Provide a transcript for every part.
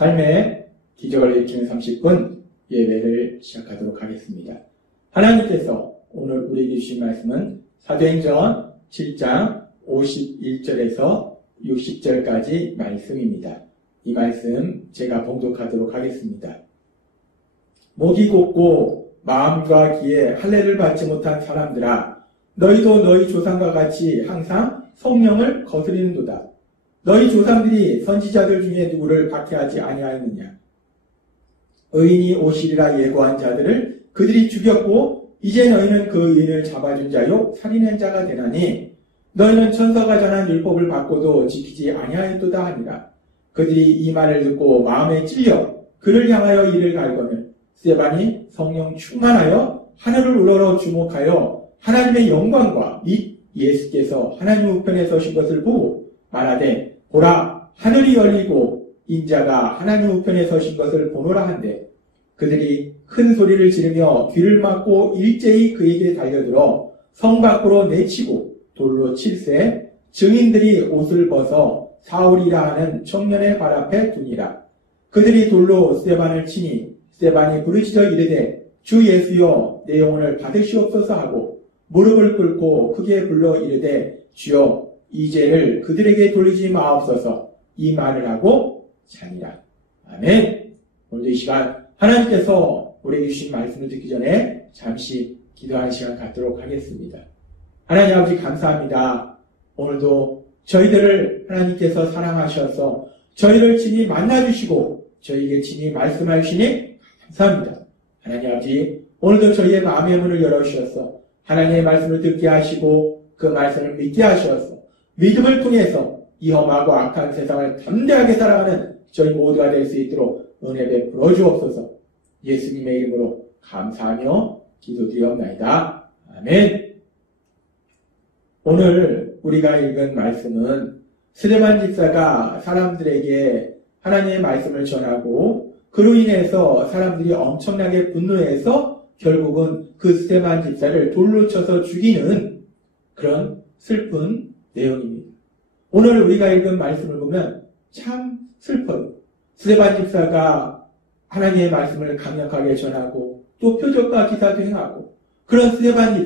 삶의 기적을 일으키는 30분 예배를 시작하도록 하겠습니다. 하나님께서 오늘 우리에게 주신 말씀은 사도행전 7장 51절에서 60절까지 말씀입니다. 이 말씀 제가 봉독하도록 하겠습니다. 목이 곧고 마음과 귀에 할례를 받지 못한 사람들아, 너희도 너희 조상과 같이 항상 성령을 거스리는도다. 너희 조상들이 선지자들 중에 누구를 박해하지 아니하였느냐? 의인이 오시리라 예고한 자들을 그들이 죽였고 이제 너희는 그 의인을 잡아준 자요 살인한 자가 되나니 너희는 천사가 전한 율법을 받고도 지키지 아니하였도다 하니라. 그들이 이 말을 듣고 마음에 찔려 그를 향하여 이를 갈거늘 스데반이 성령 충만하여 하늘을 우러러 주목하여 하나님의 영광과 및 예수께서 하나님 우편에 서신 것을 보고 말하되 보라 하늘이 열리고 인자가 하나님 우편에 서신 것을 보노라 한데 그들이 큰 소리를 지르며 귀를 막고 일제히 그에게 달려들어 성 밖으로 내치고 돌로 칠세 증인들이 옷을 벗어 사울이라 하는 청년의 발 앞에 두니라. 그들이 돌로 스데반을 치니 스데반이 부르짖어 이르되 주 예수여 내 영혼을 받으시옵소서 하고 무릎을 꿇고 크게 불러 이르되 주여 이 죄를 그들에게 돌리지 마옵소서 이 말을 하고 자니라. 아멘. 오늘도 이 시간 하나님께서 우리에게 주신 말씀을 듣기 전에 잠시 기도하는 시간 갖도록 하겠습니다. 하나님 아버지 감사합니다. 오늘도 저희들을 하나님께서 사랑하셔서 저희를 친히 만나주시고 저희에게 친히 말씀하시니 감사합니다. 하나님 아버지 오늘도 저희의 마음의 문을 열어주셔서 하나님의 말씀을 듣게 하시고 그 말씀을 믿게 하셔서 믿음을 통해서 이 험하고 악한 세상을 담대하게 살아가는 저희 모두가 될 수 있도록 은혜 베풀어 주옵소서. 예수님의 이름으로 감사하며 기도드리옵나이다. 아멘. 오늘 우리가 읽은 말씀은 스데반 집사가 사람들에게 하나님의 말씀을 전하고 그로 인해서 사람들이 엄청나게 분노해서 결국은 그 스데반 집사를 돌로 쳐서 죽이는 그런 슬픈 내용입니다. 오늘 우리가 읽은 말씀을 보면 참 슬퍼요. 스데반 집사가 하나님의 말씀을 강력하게 전하고 또 표적과 기사도 행하고 그런 스데반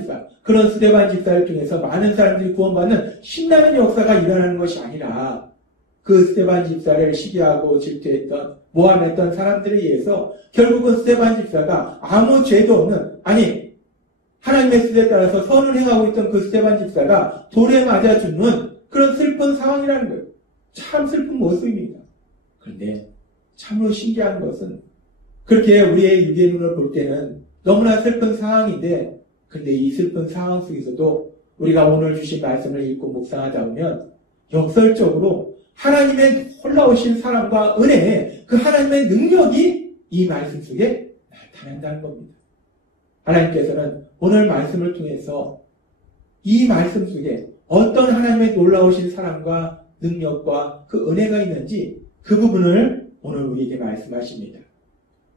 집사를 통해서 많은 사람들이 구원받는 신나는 역사가 일어나는 것이 아니라 그 스데반 집사를 시기하고 질투했던 모함했던 사람들에 의해서 결국은 스데반 집사가 아무 죄도 없는 하나님의 뜻에 따라서 선을 행하고 있던 그 스데반 집사가 돌에 맞아 죽는 그런 슬픈 상황이라는 거예요. 참 슬픈 모습입니다. 그런데 참으로 신기한 것은 그렇게 우리의 육의 눈을 볼 때는 너무나 슬픈 상황인데 그런데 이 슬픈 상황 속에서도 우리가 오늘 주신 말씀을 읽고 묵상하다 보면 역설적으로 하나님의 놀라우신 사랑과 은혜, 그 하나님의 능력이 이 말씀 속에 나타난다는 겁니다. 하나님께서는 오늘 말씀을 통해서 이 말씀 속에 어떤 하나님의 놀라우신 사랑과 능력과 그 은혜가 있는지 그 부분을 오늘 우리에게 말씀하십니다.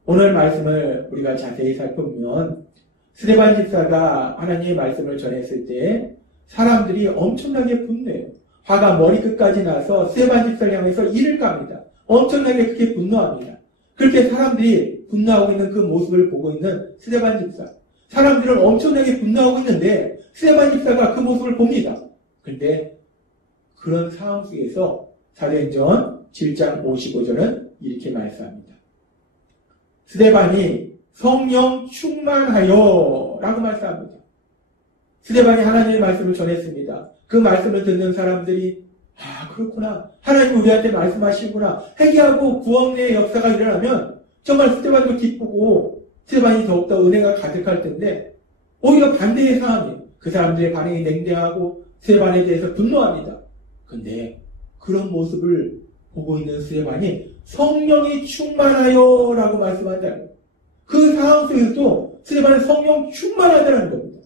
오늘 말씀을 우리가 자세히 살펴보면 스데반 집사가 하나님의 말씀을 전했을 때 사람들이 엄청나게 분노해요. 화가 머리끝까지 나서 스데반 집사를 향해서 이를 깝니다. 엄청나게 그렇게 분노합니다. 그렇게 사람들이 분노하고 있는 그 모습을 보고 있는 스데반 집사. 사람들은 엄청나게 분노하고 있는데 스데반 집사가 그 모습을 봅니다. 그런데 그런 상황 속에서 사도행전 7장 55절은 이렇게 말씀합니다. 스데반이 성령 충만하여 라고 말씀합니다. 스데반이 하나님의 말씀을 전했습니다. 그 말씀을 듣는 사람들이 그렇구나. 하나님 우리한테 말씀하시구나. 회개하고 구원의 역사가 일어나면 정말 스데반도 기쁘고 스데반이 더욱더 은혜가 가득할 텐데 오히려 반대의 상황이에요. 그 사람들의 반응이 냉정하고 스데반에 대해서 분노합니다. 그런데 그런 모습을 보고 있는 스데반이 성령이 충만하여 라고 말씀한다는 거예요. 그 상황 속에서도 스데반은 성령 충만하다는 겁니다.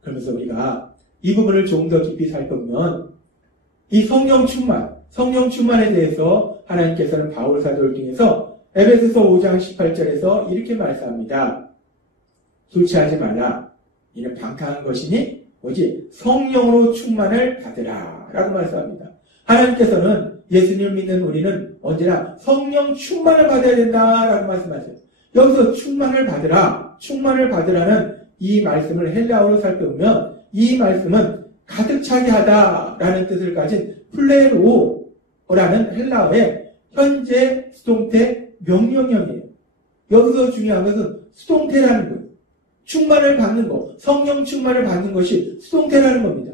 그러면서 우리가 이 부분을 조금 더 깊이 살펴보면 이 성령 충만에 대해서 하나님께서는 바울 사도를 통해서 에베소서 5장 18절에서 이렇게 말씀합니다. 술 취하지 말라. 이는 방탕한 것이니 뭐지? 성령으로 충만을 받으라 라고 말씀합니다. 하나님께서는 예수님을 믿는 우리는 언제나 성령 충만을 받아야 된다라고 말씀하세요. 여기서 충만을 받으라, 충만을 받으라는 이 말씀을 헬라어로 살펴보면 이 말씀은 가득 차게 하다라는 뜻을 가진 플레로라는 헬라어의 현재 수동태 명령형이에요. 여기서 중요한 것은 수동태라는 거예요. 충만을 받는 것, 성령 충만을 받는 것이 수동태라는 겁니다.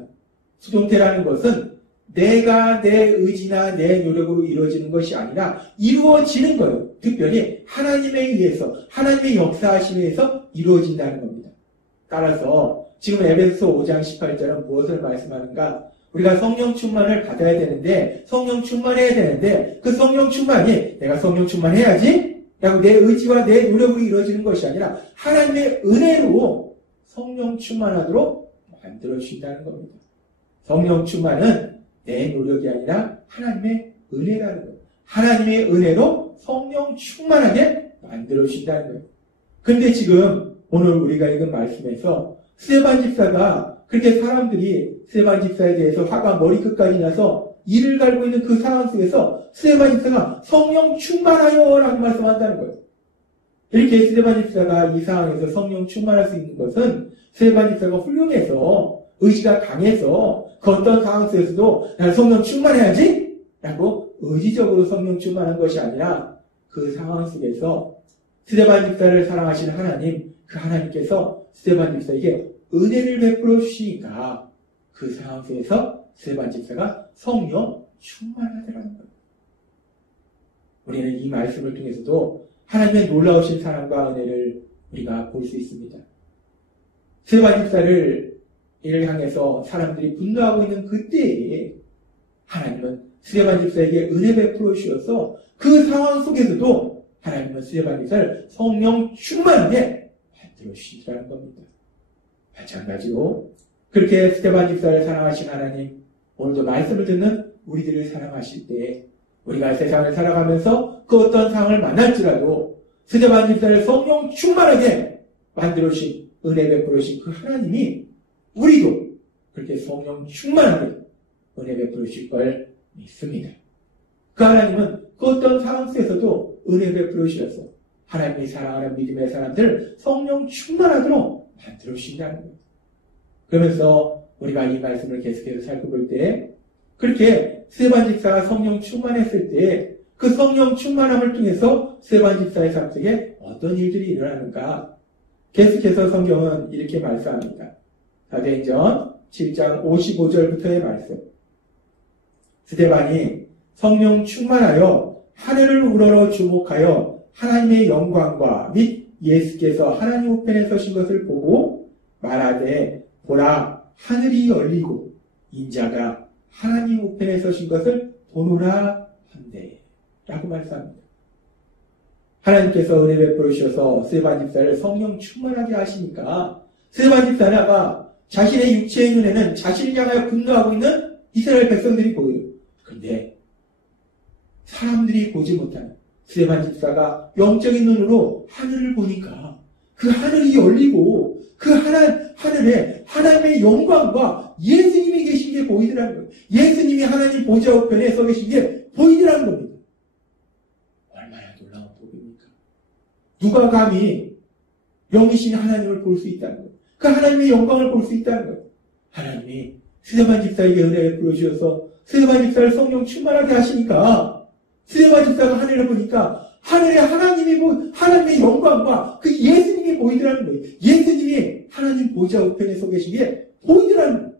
수동태라는 것은 내가 내 의지나 내 노력으로 이루어지는 것이 아니라 이루어지는 거예요. 특별히 하나님에 의해서, 하나님의 역사하심에 의해서 이루어진다는 겁니다. 따라서 지금 에베소서 5장 18절은 무엇을 말씀하는가? 우리가 성령 충만을 받아야 되는데, 성령 충만해야 되는데, 그 성령 충만이 내가 성령 충만해야지? 라고 내 의지와 내 노력으로 이루어지는 것이 아니라 하나님의 은혜로 성령 충만하도록 만들어주신다는 겁니다. 성령 충만은 내 노력이 아니라 하나님의 은혜라는 거예요. 하나님의 은혜로 성령 충만하게 만들어주신다는 거예요. 근데 지금 오늘 우리가 읽은 말씀에서 스데반 집사가 그렇게 사람들이 스데반 집사에 대해서 화가 머리끝까지 나서 이를 갈고 있는 그 상황 속에서 스데반 집사가 성령 충만하여 라고 말씀한다는 거예요. 이렇게 스데반 집사가 이 상황에서 성령 충만할 수 있는 것은 스데반 집사가 훌륭해서 의지가 강해서 그 어떤 상황 속에서도 난 성령 충만해야지 라고 의지적으로 성령 충만한 것이 아니라 그 상황 속에서 스데반 집사를 사랑하시는 하나님, 그 하나님께서 스데반 집사에게 은혜를 베풀어 주시니까 그 상황 속에서 스데반 집사가 성령 충만하더라는 거예요. 우리는 이 말씀을 통해서도 하나님의 놀라우신 사랑과 은혜를 우리가 볼 수 있습니다. 스데반 집사를 이를 향해서 사람들이 분노하고 있는 그때에 하나님은 스데반 집사에게 은혜 베풀어 주셔서 그 상황 속에서도 하나님은 스데반 집사를 성령 충만하게 만들어 주시더라는 겁니다. 마찬가지로 그렇게 스데반 집사를 사랑하신 하나님, 오늘도 말씀을 듣는 우리들을 사랑하실 때 우리가 세상을 살아가면서 그 어떤 상황을 만날지라도 스데반 집사를 성령 충만하게 만들어 주신 은혜 베풀어 주신 그 하나님이 우리도 그렇게 성령 충만하게 은혜 베풀어 주실 걸 믿습니다. 그 하나님은 그 어떤 상황 속에서도 은혜 베풀어 주셔서 하나님이 사랑하는 믿음의 사람들을 성령 충만하도록 만들어 주신다는 거예요. 그러면서 우리가 이 말씀을 계속해서 살펴볼 때 그렇게 스데반 집사가 성령 충만했을 때 그 성령 충만함을 통해서 스데반 집사의 삶 속에 어떤 일들이 일어나는가? 계속해서 성경은 이렇게 말씀합니다. 사도행전 7장 55절부터의 말씀. 스데반이 성령 충만하여 하늘을 우러러 주목하여 하나님의 영광과 및 예수께서 하나님 우편에 서신 것을 보고 말하되 보라 하늘이 열리고 인자가 하나님 우편에 서신 것을 보노라 한대 라고 말씀합니다. 하나님께서 은혜 베풀어 주셔서 스데반 집사를 성령 충만하게 하시니까 스데반 집사는 아마 자신의 육체의 눈에는 자신을 향하여 분노하고 있는 이스라엘 백성들이 보여요. 그런데 사람들이 보지 못하는 스데반 집사가 영적인 눈으로 하늘을 보니까 그 하늘이 열리고 그 하늘에 하나님의 영광과 예수님이 계신 게 보이더라는 거예요. 예수님이 하나님 보좌 우편에 서 계신 게 보이더라는 겁니다. 얼마나 놀라운 복입니까? 누가 감히 영이신 하나님을 볼 수 있다는 거예요. 그 하나님의 영광을 볼 수 있다는 거예요. 하나님이 스데반 집사에게 은혜를 베풀어 주셔서 스데반 집사를 성령 충만하게 하시니까 스데반 집사가 하늘을 보니까 하늘에 하나님의 영광과 그 예수님이 보이더라는 거예요. 예수님이 하나님 보좌 우편에 서 계신 게 보이더라는 거예요.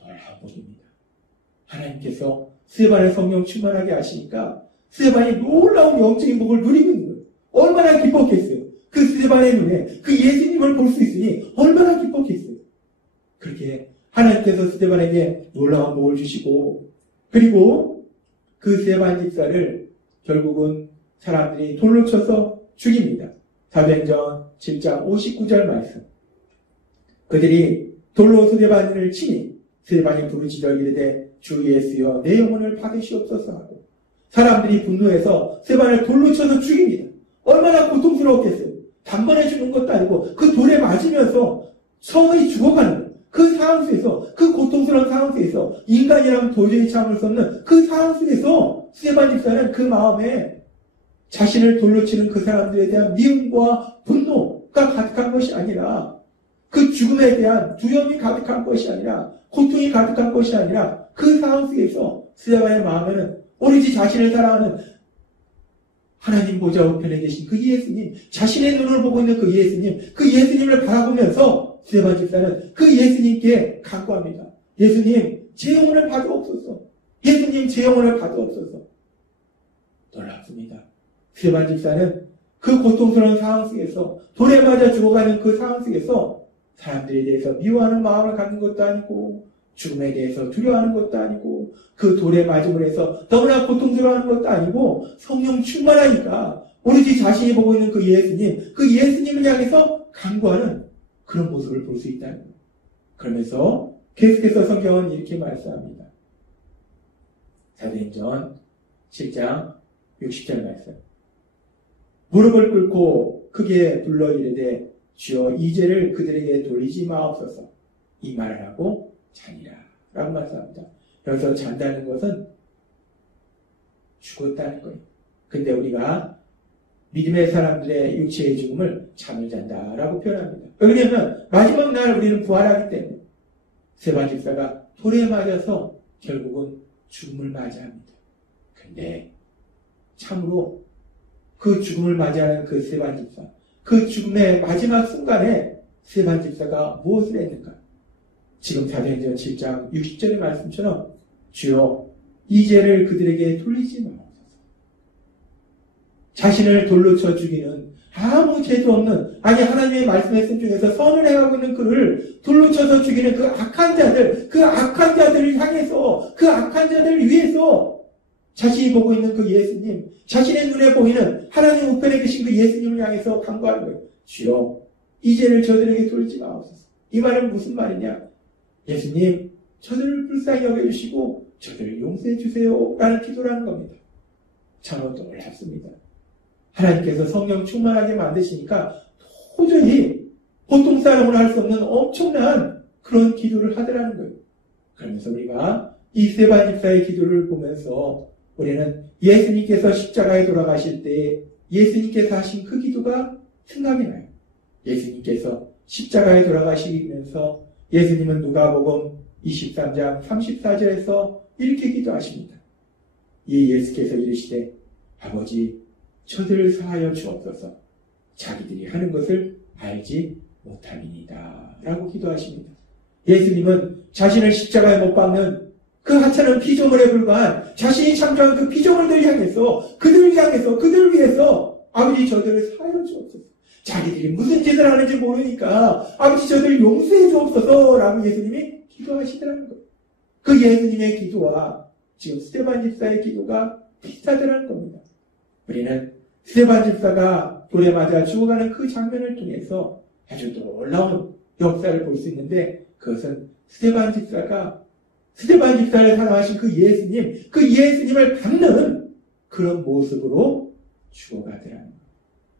놀라운 복입니다. 하나님께서 스데반을 성령 충만하게 하시니까 스데반이 놀라운 영적인 복을 누리고 있는 거예요. 얼마나 기뻤겠어요. 그 스데반의 눈에 그 예수님을 볼 수 있으니 얼마나 기뻤겠어요. 그렇게 하나님께서 스데반에게 놀라운 복을 주시고 그리고 그 스데반 집사를 결국은 사람들이 돌로 쳐서 죽입니다. 사도행전 7장 59절 말씀. 그들이 돌로 스데반을 치니 스데반이 부르짖어 이르되 주 예수여 내 영혼을 받으시옵소서 하고 사람들이 분노해서 스데반을 돌로 쳐서 죽입니다. 얼마나 고통스러웠겠어요. 단번에 죽는 것도 아니고 그 돌에 맞으면서 서서히 죽어가는 거예요. 그 상황 속에서, 그 고통스러운 상황 속에서, 인간이라면 도저히 참을 수 없는 그 상황 속에서 스데반 집사는 그 마음에 자신을 돌로 치는 그 사람들에 대한 미움과 분노가 가득한 것이 아니라, 그 죽음에 대한 두려움이 가득한 것이 아니라, 고통이 가득한 것이 아니라, 그 상황 속에서 스데반의 마음에는 오로지 자신을 사랑하는 하나님 보좌 우편에 계신 그 예수님, 자신의 눈을 보고 있는 그 예수님을 바라보면서 스데반 집사는 그 예수님께 간구합니다. 예수님, 제 영혼을 가져옵소서. 예수님, 제 영혼을 가져옵소서. 놀랍습니다. 스데반 집사는 그 고통스러운 상황 속에서, 돌에 맞아 죽어가는 그 상황 속에서 사람들에 대해서 미워하는 마음을 갖는 것도 아니고, 죽음에 대해서 두려워하는 것도 아니고, 그 돌에 맞음을 해서 너무나 고통스러워하는 것도 아니고, 성령 충만하니까 오로지 자신이 보고 있는 그 예수님을 향해서 간구하는 그런 모습을 볼 수 있다는 거예요. 그러면서 계속해서 성경은 이렇게 말씀합니다. 사도행전 7장 60절 말씀. 무릎을 꿇고 크게 불러 이르되 주여 이 죄를 그들에게 돌리지 마옵소서. 이 말을 하고 자니라 라고 말씀합니다. 여기서 잔다는 것은 죽었다는 거예요. 근데 우리가 믿음의 사람들의 육체의 죽음을 잠을 잔다라고 표현합니다. 왜냐하면 마지막 날 우리는 부활하기 때문에 스데반 집사가 돌에 맞아서 결국은 죽음을 맞이합니다. 근데 참으로 그 죽음을 맞이하는 그 스데반 집사, 그 죽음의 마지막 순간에 스데반 집사가 무엇을 했는가? 지금 사도행전 7장 60절의 말씀처럼 주여 이 죄를 그들에게 돌리지 마옵소서. 자신을 돌로 쳐 죽이는 아무 죄도 없는, 아니 하나님의 말씀의 순종에서 선을 행하고 있는 그를 돌로 쳐서 죽이는 그 악한 자들을 향해서, 그 악한 자들을 위해서 자신이 보고 있는 그 예수님, 자신의 눈에 보이는 하나님 우편에 계신 그 예수님을 향해서 간구하는 거예요. 주여 이 죄를 저들에게 돌리지 마옵소서. 이 말은 무슨 말이냐? 예수님, 저들을 불쌍히 여겨주시고 저들을 용서해 주세요 라는 기도를 하는 겁니다. 참으로 놀랍습니다. 하나님께서 성령 충만하게 만드시니까 도저히 보통 사람으로 할 수 없는 엄청난 그런 기도를 하더라는 거예요. 그러면서 우리가 이 스데반 집사의 기도를 보면서 우리는 예수님께서 십자가에 돌아가실 때 예수님께서 하신 그 기도가 생각이 나요. 예수님께서 십자가에 돌아가시면서 예수님은 누가복음 23장 34절에서 이렇게 기도하십니다. 이 예수께서 이르시되 아버지 저들을 사하여 주옵소서. 자기들이 하는 것을 알지 못함이니이다 라고 기도하십니다. 예수님은 자신을 십자가에 못 박는 그 하찮은 피조물에 불과한 자신이 창조한 그 피조물들을 향해서 그들을 위해서 아버지 저들을 사하여 주옵소서. 자기들이 무슨 짓을 하는지 모르니까 아버지 저들을 용서해 주옵소서 라고 예수님이 기도하시더라는 거예요. 그 예수님의 기도와 지금 스데반 집사의 기도가 비슷하더라는 겁니다. 우리는 스데반 집사가 돌에 맞아 죽어가는 그 장면을 통해서 아주 놀라운 역사를 볼 수 있는데, 그것은 스데반 집사를 사랑하신 그 예수님을 닮는 그런 모습으로 죽어가더라는 거예요.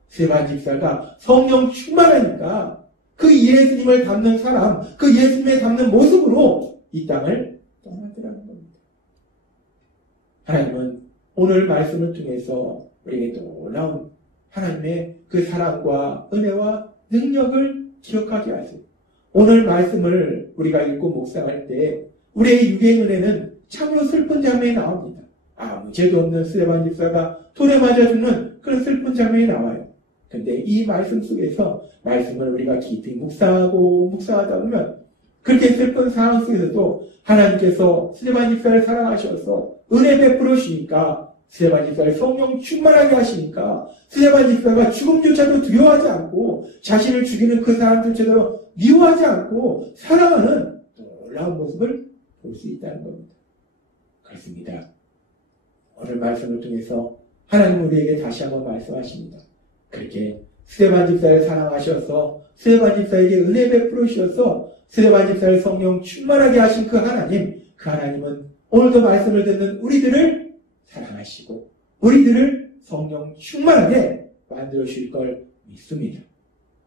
스데반 집사가 성령 충만하니까 그 예수님을 닮는 사람, 그 예수님을 닮는 모습으로 이 땅을 떠나더라는 겁니다. 하나님은 오늘 말씀을 통해서 우리에게 놀라운 하나님의 그 사랑과 은혜와 능력을 기억하게 하세요. 오늘 말씀을 우리가 읽고 묵상할 때 우리의 육의 눈에는 참으로 슬픈 장면이 나옵니다. 아무 죄도 없는 스데반 집사가 돌에 맞아 죽는 그런 슬픈 장면이 나와요. 근데 이 말씀 속에서 말씀을 우리가 깊이 묵상하다 보면 그렇게 슬픈 상황 속에서도 하나님께서 스데반 집사를 사랑하셔서 은혜 베풀어 주시니까, 스데반 집사를 성령 충만하게 하시니까 스데반 집사가 죽음조차도 두려워하지 않고 자신을 죽이는 그 사람들조차도 미워하지 않고 사랑하는 놀라운 모습을 볼 수 있다는 겁니다. 그렇습니다. 오늘 말씀을 통해서 하나님은 우리에게 다시 한번 말씀하십니다. 그렇게 스데반 집사를 사랑하셔서 스데반 집사에게 은혜 베풀어 주셔서 스데반 집사를 성령 충만하게 하신 그 하나님은 오늘도 말씀을 듣는 우리들을 사랑하시고 우리들을 성령 충만하게 만들어 주실 걸 믿습니다.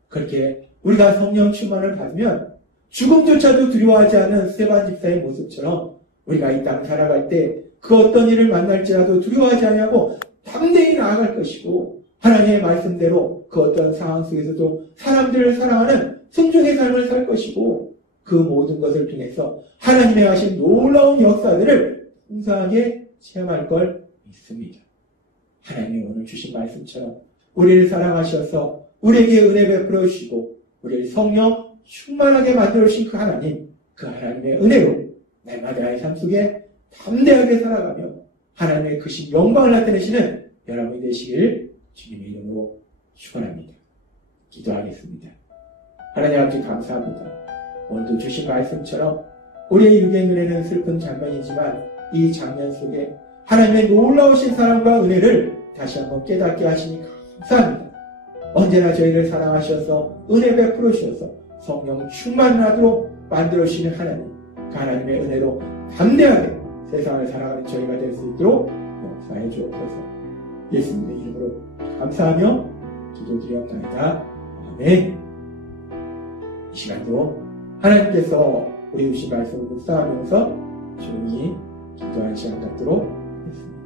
그렇게 우리가 성령 충만을 받으면 죽음조차도 두려워하지 않은 스데반 집사의 모습처럼 우리가 이 땅 살아갈 때 그 어떤 일을 만날지라도 두려워하지 아니하고 담대히 나아갈 것이고 하나님의 말씀대로 그 어떤 상황 속에서도 사람들을 사랑하는 순종의 삶을 살 것이고 그 모든 것을 통해서 하나님의 하신 놀라운 역사들을 풍성하게 체험할 걸 믿습니다. 하나님이 오늘 주신 말씀처럼 우리를 사랑하셔서 우리에게 은혜 베풀어 주시고 우리를 성령 충만하게 만들어 주신 그 하나님의 은혜로 날마다의 삶 속에 담대하게 살아가며 하나님의 크신 영광을 나타내시는 여러분이 되시길 주님의 이름으로 축원합니다. 기도하겠습니다. 하나님 아버지 감사합니다. 오늘도 주신 말씀처럼 우리의 육의 눈에는 슬픈 장면이지만 이 장면 속에 하나님의 놀라우신 사랑과 은혜를 다시 한번 깨닫게 하시니 감사합니다. 언제나 저희를 사랑하셔서 은혜 베풀어 주셔서 성령 충만하도록 만들어 주시는 하나님, 그 하나님의 은혜로 담대하게 세상을 살아가는 저희가 될 수 있도록 역사해 주옵소서. 예수님의 이름으로 감사하며 기도드리옵나이다. 아멘. 이 시간도 하나님께서 우리 주신 말씀을 묵상하면서 조용히 기도할 시간 갖도록 하겠습니다.